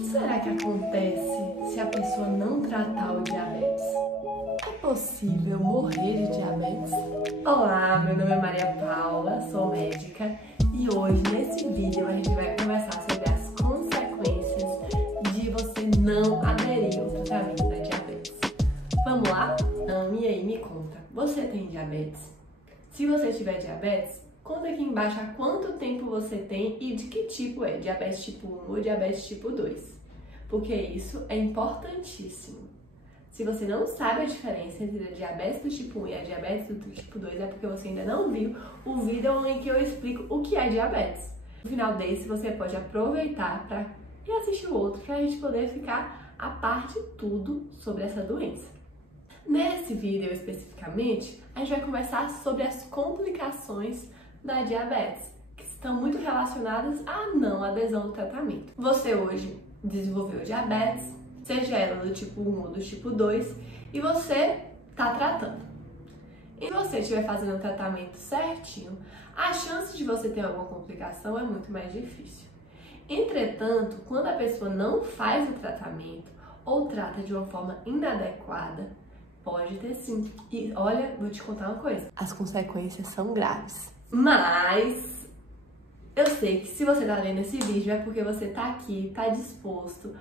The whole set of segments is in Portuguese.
O que será que acontece se a pessoa não tratar o diabetes? É possível morrer de diabetes? Olá, meu nome é Maria Paula, sou médica e hoje nesse vídeo a gente vai conversar sobre as consequências de você não aderir ao tratamento da diabetes. Vamos lá? E aí, me conta, você tem diabetes? Se você tiver diabetes, conta aqui embaixo há quanto tempo você tem e de que tipo é, diabetes tipo 1 ou diabetes tipo 2, porque isso é importantíssimo. Se você não sabe a diferença entre a diabetes do tipo 1 e a diabetes do tipo 2, é porque você ainda não viu o vídeo em que eu explico o que é diabetes. No final desse, você pode aproveitar para ir assistir o outro, para a gente poder ficar a par de tudo sobre essa doença. Nesse vídeo especificamente, a gente vai conversar sobre as complicações da diabetes, que estão muito relacionadas à não adesão ao tratamento. Você hoje desenvolveu diabetes, seja ela do tipo 1 ou do tipo 2, e você está tratando. E se você estiver fazendo o tratamento certinho, a chance de você ter alguma complicação é muito mais difícil. Entretanto, quando a pessoa não faz o tratamento ou trata de uma forma inadequada, pode ter sim. E olha, vou te contar uma coisa, as consequências são graves. Mas eu sei que se você tá vendo esse vídeo é porque você tá aqui, tá disposto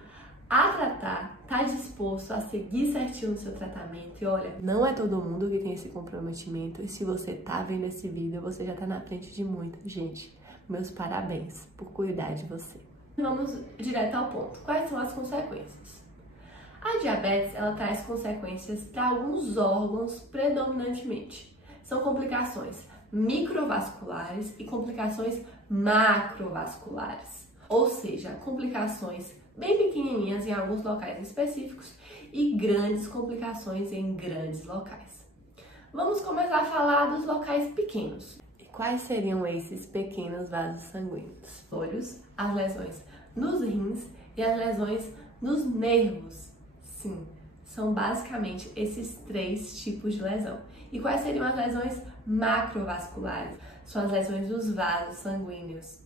a tratar, tá disposto a seguir certinho no seu tratamento. E olha, não é todo mundo que tem esse comprometimento. E se você tá vendo esse vídeo, você já tá na frente de muita gente. Meus parabéns por cuidar de você. Vamos direto ao ponto. Quais são as consequências? A diabetes, ela traz consequências para alguns órgãos predominantemente. São complicações microvasculares e complicações macrovasculares. Ou seja, complicações bem pequenininhas em alguns locais específicos e grandes complicações em grandes locais. Vamos começar a falar dos locais pequenos. E quais seriam esses pequenos vasos sanguíneos? Olhos, as lesões nos rins e as lesões nos nervos. Sim, são basicamente esses três tipos de lesão. E quais seriam as lesões macrovasculares? São as lesões dos vasos sanguíneos,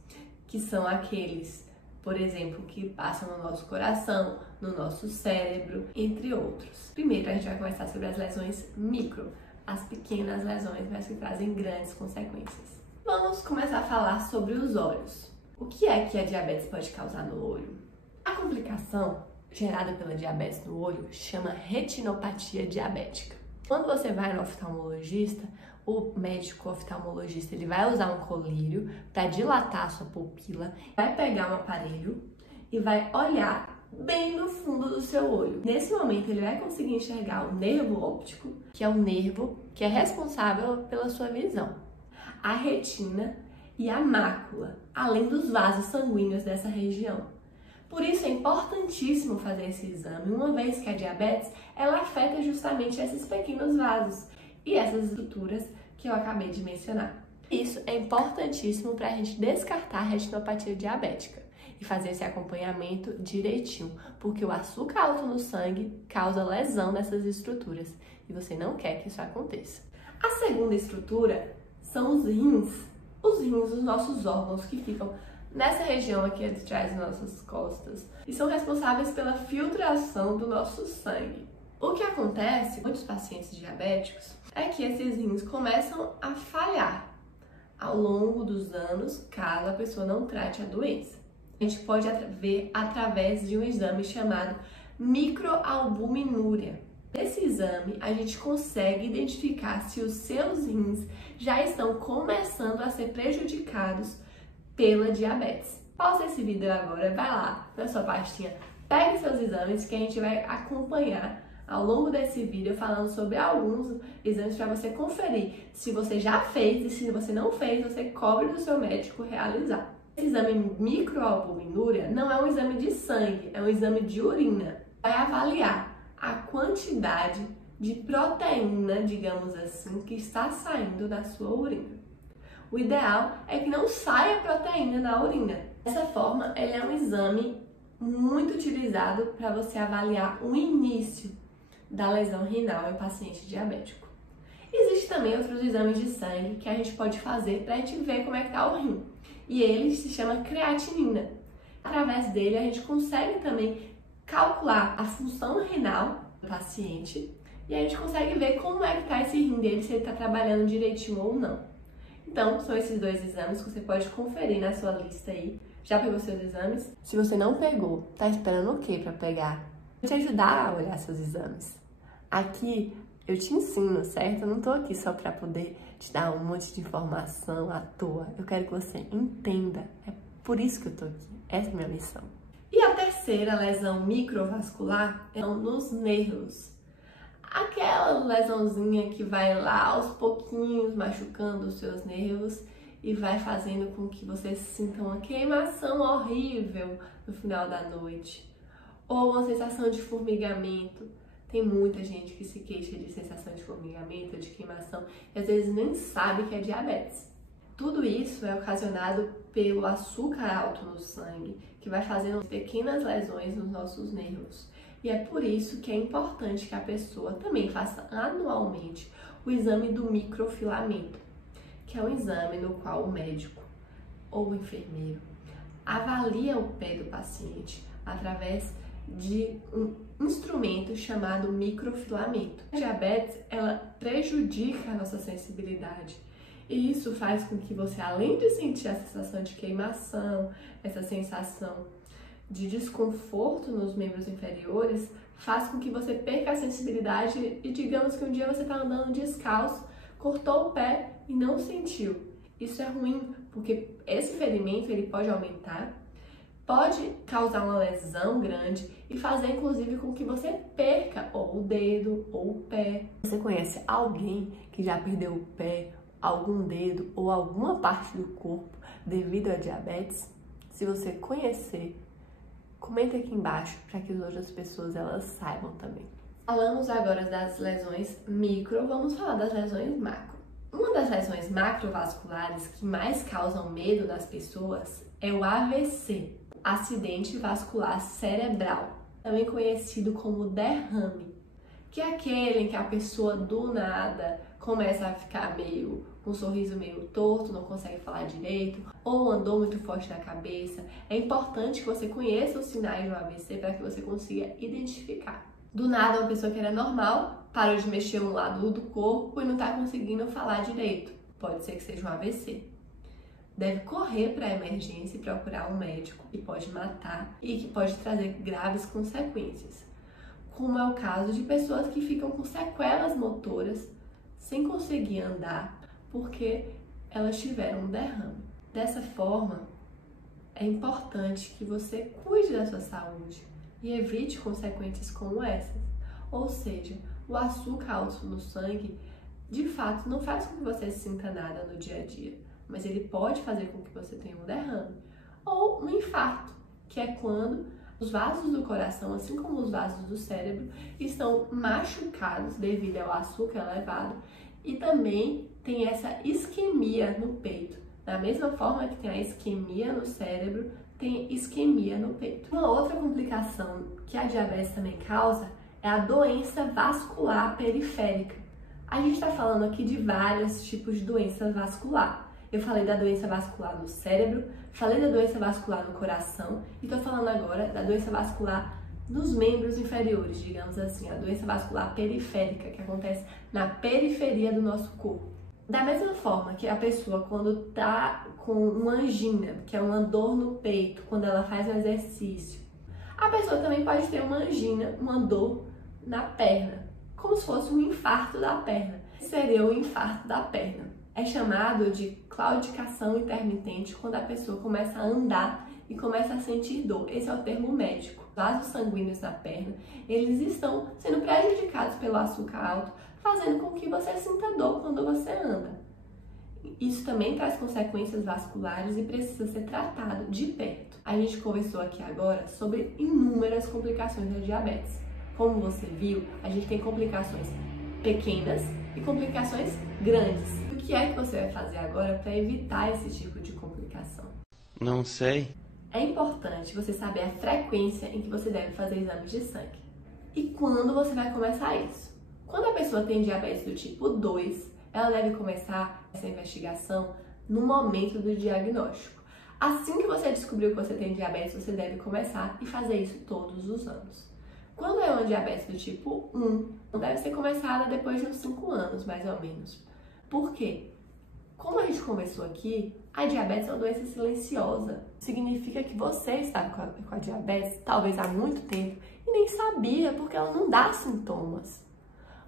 que são aqueles, por exemplo, que passam no nosso coração, no nosso cérebro, entre outros. Primeiro, a gente vai conversar sobre as lesões micro, as pequenas lesões, mas que trazem grandes consequências. Vamos começar a falar sobre os olhos. O que é que a diabetes pode causar no olho? A complicação gerada pela diabetes no olho chama retinopatia diabética. Quando você vai no oftalmologista, o médico oftalmologista ele vai usar um colírio para dilatar a sua pupila, vai pegar um aparelho e vai olhar bem no fundo do seu olho. Nesse momento ele vai conseguir enxergar o nervo óptico, que é o nervo que é responsável pela sua visão, a retina e a mácula, além dos vasos sanguíneos dessa região. Por isso é importantíssimo fazer esse exame, uma vez que a diabetes ela afeta justamente esses pequenos vasos e essas estruturas que eu acabei de mencionar. Isso é importantíssimo para a gente descartar a retinopatia diabética e fazer esse acompanhamento direitinho, porque o açúcar alto no sangue causa lesão nessas estruturas e você não quer que isso aconteça. A segunda estrutura são os rins. Os rins, os nossos órgãos que ficam nessa região aqui de trás das nossas costas e são responsáveis pela filtração do nosso sangue. O que acontece com muitos pacientes diabéticos é que esses rins começam a falhar ao longo dos anos, caso a pessoa não trate a doença. A gente pode ver através de um exame chamado microalbuminúria. Nesse exame, a gente consegue identificar se os seus rins já estão começando a ser prejudicados pela diabetes. Pausa esse vídeo agora, vai lá na sua pastinha, pegue seus exames que a gente vai acompanhar ao longo desse vídeo falando sobre alguns exames para você conferir se você já fez e se você não fez, você cobre do seu médico realizar. Esse exame microalbuminúria não é um exame de sangue, é um exame de urina. Vai avaliar a quantidade de proteína, digamos assim, que está saindo da sua urina. O ideal é que não saia proteína da urina. Dessa forma, ele é um exame muito utilizado para você avaliar o início da lesão renal em paciente diabético. Existem também outros exames de sangue que a gente pode fazer para a gente ver como é que está o rim. E ele se chama creatinina, Através dele, a gente consegue também calcular a função renal do paciente e a gente consegue ver como é que está esse rim dele, se ele está trabalhando direitinho ou não. Então, são esses dois exames que você pode conferir na sua lista aí. Já pegou seus exames? Se você não pegou, tá esperando o quê para pegar? Vou te ajudar a olhar seus exames. Aqui eu te ensino, certo? Eu não tô aqui só para poder te dar um monte de informação à toa. Eu quero que você entenda. É por isso que eu tô aqui. Essa é a minha missão. E a terceira lesão microvascular é nos nervos. Aquela lesãozinha que vai lá aos pouquinhos machucando os seus nervos e vai fazendo com que você sinta uma queimação horrível no final da noite. Ou uma sensação de formigamento. Tem muita gente que se queixa de sensação de formigamento, de queimação, e às vezes nem sabe que é diabetes. Tudo isso é ocasionado pelo açúcar alto no sangue, que vai fazendo pequenas lesões nos nossos nervos. E é por isso que é importante que a pessoa também faça anualmente o exame do microfilamento, que é um exame no qual o médico ou o enfermeiro avalia o pé do paciente através de um instrumento chamado microfilamento. A diabetes, ela prejudica a nossa sensibilidade. E isso faz com que você, além de sentir a sensação de queimação, essa sensação de desconforto nos membros inferiores, faz com que você perca a sensibilidade e digamos que um dia você está andando descalço, cortou o pé e não sentiu. Isso é ruim, porque esse ferimento ele pode aumentar, pode causar uma lesão grande e fazer inclusive com que você perca ou o dedo ou o pé. Você conhece alguém que já perdeu o pé, algum dedo ou alguma parte do corpo devido a diabetes? Se você conhecer, comenta aqui embaixo para que as outras pessoas elas saibam também. Falamos agora das lesões micro, vamos falar das lesões macro. Uma das lesões macrovasculares que mais causam medo das pessoas é o AVC, acidente vascular cerebral, também conhecido como derrame, que é aquele em que a pessoa do nada começa a ficar com um sorriso meio torto, não consegue falar direito, ou andou muito forte na cabeça. É importante que você conheça os sinais do AVC para que você consiga identificar. Do nada, uma pessoa que era normal parou de mexer um lado do corpo e não está conseguindo falar direito. Pode ser que seja um AVC. Deve correr para a emergência e procurar um médico que pode matar e que pode trazer graves consequências, como é o caso de pessoas que ficam com sequelas motoras sem conseguir andar porque elas tiveram um derrame. Dessa forma, é importante que você cuide da sua saúde e evite consequências como essas. Ou seja, o açúcar alto no sangue, de fato, não faz com que você sinta nada no dia a dia, mas ele pode fazer com que você tenha um derrame ou um infarto, que é quando os vasos do coração, assim como os vasos do cérebro, estão machucados devido ao açúcar elevado e também tem essa isquemia no peito. Da mesma forma que tem a isquemia no cérebro, tem isquemia no peito. Uma outra complicação que a diabetes também causa é a doença vascular periférica. A gente está falando aqui de vários tipos de doença vascular. Eu falei da doença vascular no cérebro, falei da doença vascular no coração e estou falando agora da doença vascular nos membros inferiores, digamos assim, a doença vascular periférica, que acontece na periferia do nosso corpo. Da mesma forma que a pessoa, quando está com uma angina, que é uma dor no peito, quando ela faz um exercício, a pessoa também pode ter uma angina, uma dor na perna, como se fosse um infarto da perna. Seria o infarto da perna. É chamado de claudicação intermitente quando a pessoa começa a andar e começa a sentir dor. Esse é o termo médico. Os vasos sanguíneos da perna, eles estão sendo prejudicados pelo açúcar alto, fazendo com que você sinta dor quando você anda. Isso também traz consequências vasculares e precisa ser tratado de perto. A gente conversou aqui agora sobre inúmeras complicações da diabetes. Como você viu, a gente tem complicações pequenas e complicações grandes. O que é que você vai fazer agora para evitar esse tipo de complicação? Não sei. É importante você saber a frequência em que você deve fazer exames de sangue. E quando você vai começar isso? Quando a pessoa tem diabetes do tipo 2, ela deve começar essa investigação no momento do diagnóstico. Assim que você descobriu que você tem diabetes, você deve começar e fazer isso todos os anos. Quando é uma diabetes do tipo 1, deve ser começada depois de uns 5 anos, mais ou menos. Por quê? Como a gente conversou aqui, a diabetes é uma doença silenciosa. Significa que você está com a diabetes talvez há muito tempo e nem sabia, porque ela não dá sintomas.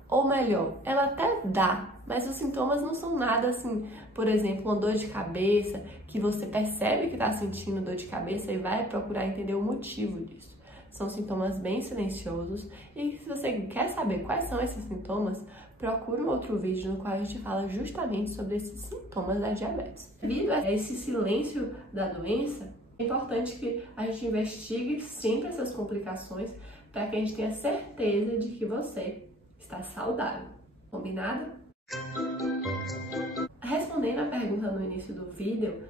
Ou melhor, ela até dá, mas os sintomas não são nada assim, por exemplo, uma dor de cabeça, que você percebe que está sentindo dor de cabeça e vai procurar entender o motivo disso. São sintomas bem silenciosos e se você quer saber quais são esses sintomas, procure um outro vídeo no qual a gente fala justamente sobre esses sintomas da diabetes. Devido a esse silêncio da doença, é importante que a gente investigue sempre essas complicações para que a gente tenha certeza de que você está saudável. Combinado? Respondendo a pergunta no início do vídeo,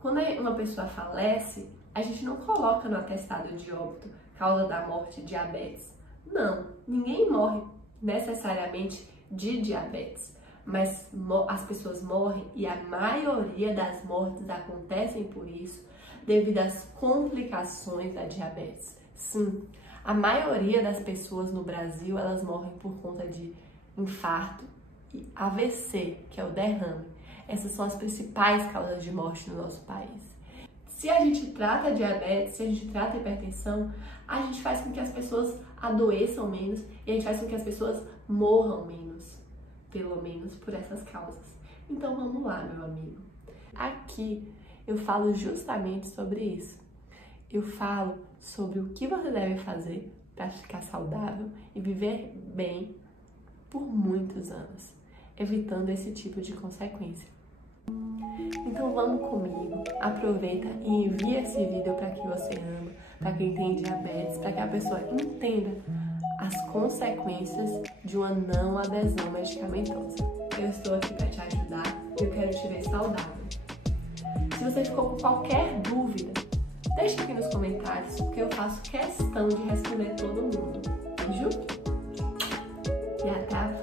quando uma pessoa falece, a gente não coloca no atestado de óbito causa da morte diabetes. Não, ninguém morre necessariamente de diabetes, mas as pessoas morrem e a maioria das mortes acontecem por isso devido às complicações da diabetes. Sim, a maioria das pessoas no Brasil, elas morrem por conta de infarto e AVC, que é o derrame. Essas são as principais causas de morte no nosso país. Se a gente trata diabetes, se a gente trata hipertensão, a gente faz com que as pessoas adoeçam menos e a gente faz com que as pessoas morram menos, pelo menos por essas causas. Então vamos lá, meu amigo. Aqui eu falo justamente sobre isso. Eu falo sobre o que você deve fazer para ficar saudável e viver bem por muitos anos, evitando esse tipo de consequência. Então vamos comigo, aproveita e envia esse vídeo para quem você ama, para quem tem diabetes, para que a pessoa entenda as consequências de uma não adesão medicamentosa. Eu estou aqui para te ajudar e eu quero te ver saudável. Se você ficou com qualquer dúvida, deixa aqui nos comentários, porque eu faço questão de responder todo mundo. Beijo e até a próxima!